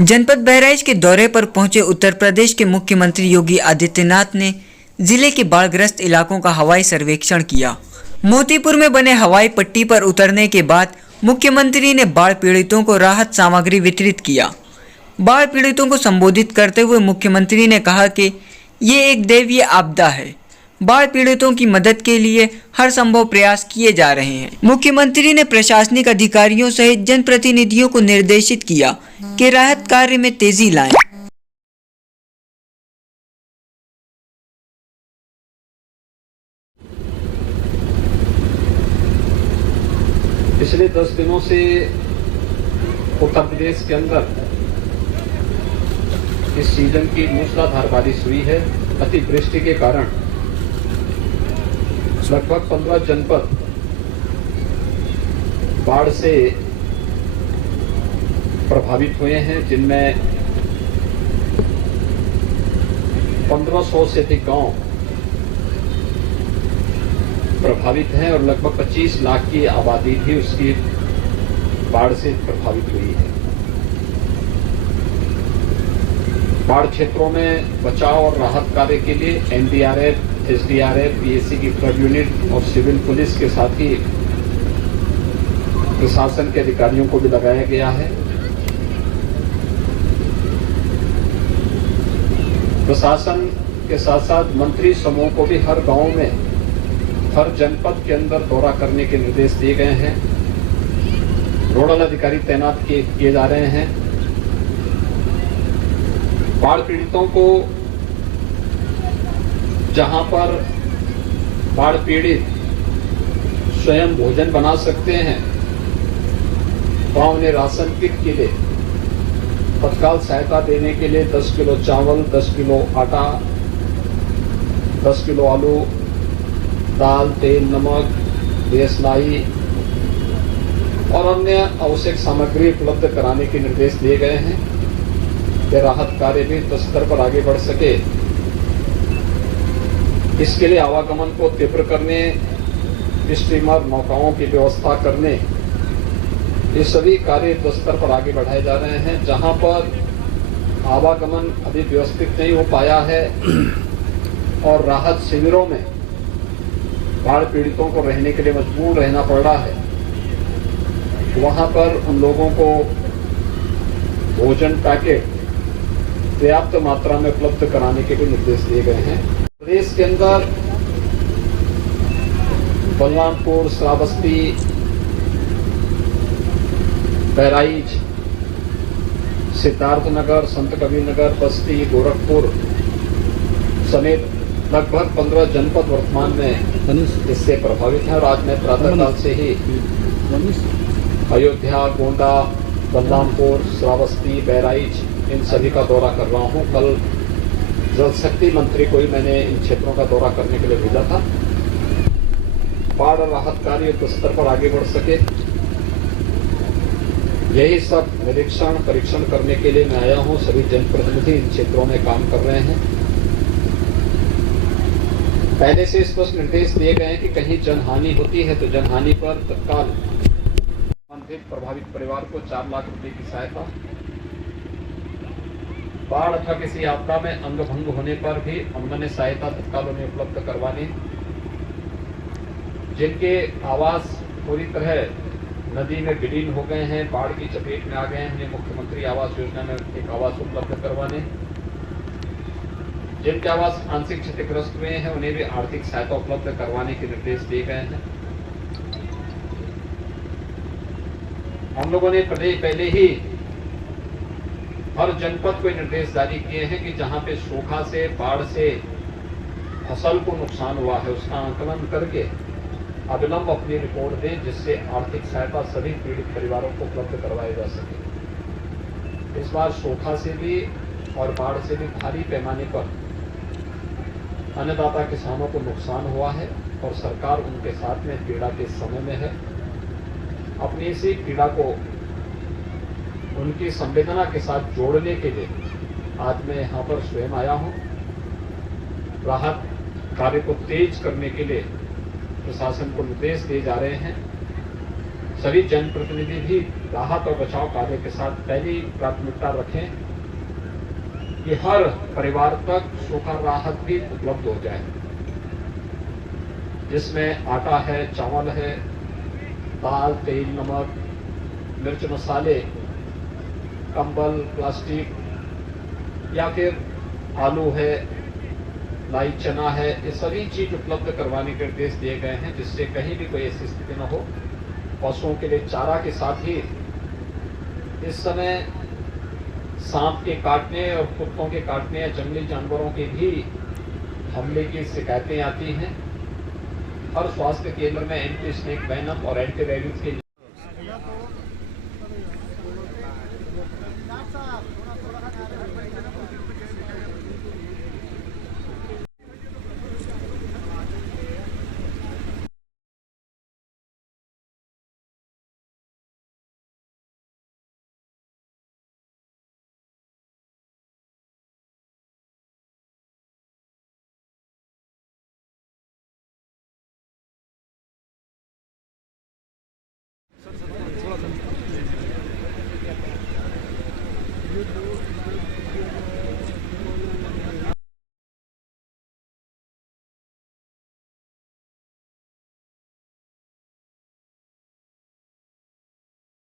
जनपद बहराइच के दौरे पर पहुंचे उत्तर प्रदेश के मुख्यमंत्री योगी आदित्यनाथ ने जिले के बाढ़ग्रस्त इलाकों का हवाई सर्वेक्षण किया। मोतीपुर में बने हवाई पट्टी पर उतरने के बाद मुख्यमंत्री ने बाढ़ पीड़ितों को राहत सामग्री वितरित किया। बाढ़ पीड़ितों को संबोधित करते हुए मुख्यमंत्री ने कहा कि ये एक दैवीय आपदा है। बाढ़ पीड़ितों की मदद के लिए हर संभव प्रयास किए जा रहे हैं। मुख्यमंत्री ने प्रशासनिक अधिकारियों सहित जनप्रतिनिधियों को निर्देशित किया कि राहत कार्य में तेजी लाएं। पिछले 10 दिनों से उत्तर प्रदेश के अंदर इस सीजन की मूसलाधार बारिश हुई है। अतिवृष्टि के कारण लगभग 15 जनपद बाढ़ से प्रभावित हुए हैं, जिनमें 1500 से अधिक गांव प्रभावित हैं और लगभग 25 लाख की आबादी भी उसकी बाढ़ से प्रभावित हुई है। बाढ़ क्षेत्रों में बचाव और राहत कार्य के लिए एनडीआरएफ, एसडीआरएफ, पीएसी की फ्लड यूनिट और सिविल पुलिस के साथ ही प्रशासन के अधिकारियों को भी लगाया गया है। प्रशासन के साथ साथ मंत्री समूह को भी हर गांव में, हर जनपद के अंदर दौरा करने के निर्देश दिए गए हैं। नोडल अधिकारी तैनात किए जा रहे हैं। बाढ़ पीड़ितों को जहां पर बाढ़ पीड़ित स्वयं भोजन बना सकते हैं, वहां उन्हें राशन किट के लिए तत्काल सहायता देने के लिए 10 किलो चावल, 10 किलो आटा, 10 किलो आलू, दाल, तेल, नमक, देसलाई और अन्य आवश्यक सामग्री उपलब्ध कराने के निर्देश दिए गए हैं। यह राहत कार्य भी युद्ध स्तर पर आगे बढ़ सके, इसके लिए आवागमन को तीव्र करने, स्टीमर नौकाओं की व्यवस्था करने, ये सभी कार्य युद्ध स्तर पर आगे बढ़ाए जा रहे हैं। जहां पर आवागमन अभी व्यवस्थित नहीं हो पाया है और राहत शिविरों में बाढ़ पीड़ितों को रहने के लिए मजबूर रहना पड़ रहा है, वहां पर उन लोगों को भोजन पैकेट पर्याप्त मात्रा में उपलब्ध कराने के भी निर्देश दिए गए हैं। प्रदेश के अंदर बलरामपुर, श्रावस्ती, बहराइच, सिद्धार्थनगर, संत कबीरनगर, बस्ती, गोरखपुर समेत लगभग 15 जनपद वर्तमान में इससे प्रभावित हैं और आज मैं प्रातःकाल से ही अयोध्या, गोंडा, बलरामपुर, श्रावस्ती, बहराइच इन सभी का दौरा कर रहा हूं। कल जल शक्ति मंत्री को ही मैंने इन क्षेत्रों का दौरा करने के लिए भेजा था। बाढ़ और राहत कार्य युद्ध स्तर पर आगे बढ़ सके, यही सब निरीक्षण परीक्षण करने के लिए मैं आया हूं। सभी जनप्रतिनिधि इन क्षेत्रों में काम कर रहे हैं। पहले से स्पष्ट निर्देश दिए गए हैं कि कहीं जनहानि होती है तो जनहानि पर तत्काल प्रभावित परिवार को 4 लाख रुपए की सहायता, बाढ़ अथवा किसी आपदा में अंग भंग होने पर भी अन्य सहायता तत्काल उन्हें उपलब्ध करवानी। जिनके आवास पूरी तरह नदी में विलीन हो गए हैं, बाढ़ की चपेट में आ गए हैं, उन्हें मुख्यमंत्री आवास योजना में एक आवास उपलब्ध करवाने। जिनके आवास आंशिक क्षतिग्रस्त हुए हैं, उन्हें भी आर्थिक सहायता उपलब्ध करवाने के निर्देश दिए गए हैं। हम लोगों ने पहले ही हर जनपद को निर्देश जारी किए हैं कि जहां पे सूखा से, बाढ़ से फसल को नुकसान हुआ है, उसका आकलन करके अविलंब अपनी रिपोर्ट दें, जिससे आर्थिक सहायता सभी पीड़ित परिवारों को उपलब्ध करवाई जा सके। इस बार सूखा से भी और बाढ़ से भी भारी पैमाने पर अन्नदाता किसानों को नुकसान हुआ है और सरकार उनके साथ में पीड़ा के समय में है। अपनी इसी पीड़ा को उनकी संवेदना के साथ जोड़ने के लिए आज मैं यहाँ पर स्वयं आया हूँ। राहत कार्य को तेज करने के लिए प्रशासन को निर्देश दिए जा रहे हैं। सभी जनप्रतिनिधि भी राहत और बचाव कार्य के साथ पहली प्राथमिकता रखें कि हर परिवार तक सूखा राहत भी उपलब्ध हो जाए, जिसमें आटा है, चावल है, दाल, तेल, नमक, मिर्च मसाले, कंबल, प्लास्टिक या फिर आलू है, लाई चना है, ये सभी चीज उपलब्ध करवाने के निर्देश दिए गए हैं, जिससे कहीं भी कोई ऐसी स्थिति न हो। पशुओं के लिए चारा के साथ ही इस समय सांप के काटने और कुत्तों के काटने या जंगली जानवरों के भी हमले की शिकायतें आती हैं। हर स्वास्थ्य केंद्र में एंटी स्नेक वेनम और एंटी रेबीज के YouTube